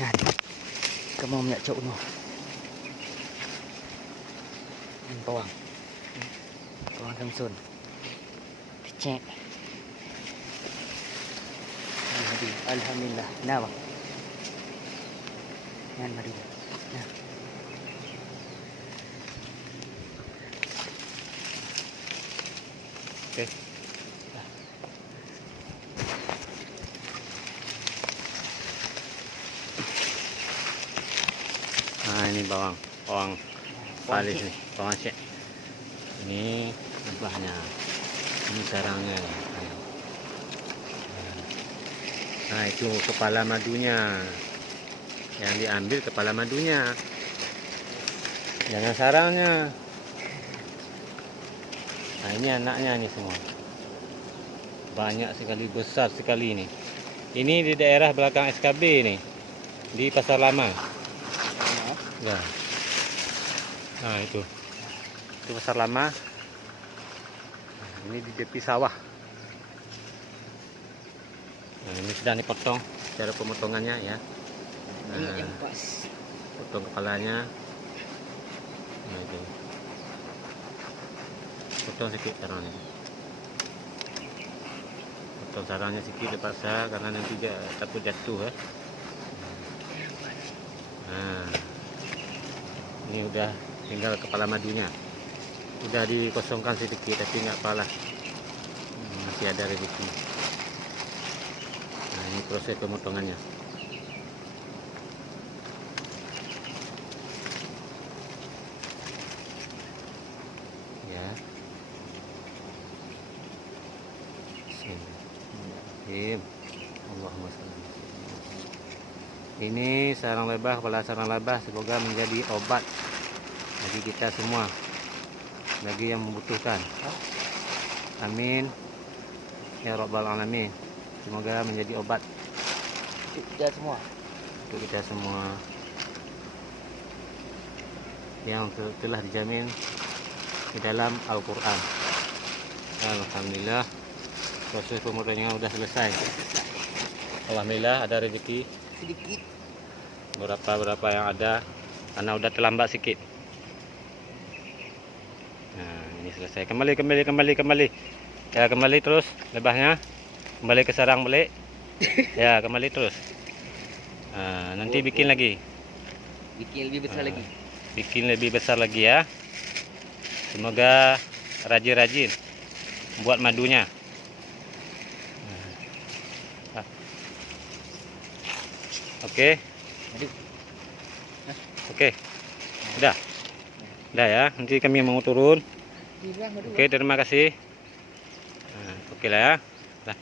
Yan. Kamu minyak cok no. Ini bawang. Bawang Samsun. Cek. Alhamdulillah. Nah, bang. Yan, mari. Nah. Oke. Nah, ini bawang palis nih, bawang syek. Ini lebahnya, ini sarangnya. Nah, itu kepala madunya. Yang diambil kepala madunya, jangan sarangnya. Nah, ini anaknya nih semua. Banyak sekali, besar sekali ini. Ini di daerah belakang SKB nih, di Pasar Lama. Ya. Nah, itu Pasar Lama. Nah, ini di tepi sawah. Nah, ini sudah dipotong cara pemotongannya ya. Nah, Yang pas. potong kepalanya. Nah, itu. Potong sedikit sarangnya. Potong sarangnya sedikit terpaksa karena nanti dia takut jatuh ya. Nah, ini udah tinggal kepala madunya. Udah dikosongkan sedikit tapi nggak apalah. Masih ada rezeki. Nah, ini proses pemotongannya. Ya. Bismillahirrahmanirrahim. Allahumma shalli. Ini sarang lebah, kepala sarang lebah semoga menjadi obat bagi kita semua, bagi yang membutuhkan. Amin ya rabbal alamin. Semoga menjadi obat Untuk kita semua. untuk kita semua yang telah dijamin di dalam Al-Quran. Alhamdulillah, proses pemotongan sudah selesai. Alhamdulillah ada rezeki Sedikit. berapa yang ada karena udah terlambat sedikit. Nah, ini selesai. Kembali. Ya, kembali terus lebahnya. Kembali ke sarang balik. Ya, kembali terus. Nah, nanti bikin lagi. Bikin lebih besar lagi. Bikin lebih besar lagi ya. Semoga rajin-rajin buat madunya. Oke. Oke. Udah ya. Nanti kami mau turun. Oke, terima kasih. Nah, oke lah ya. Dah.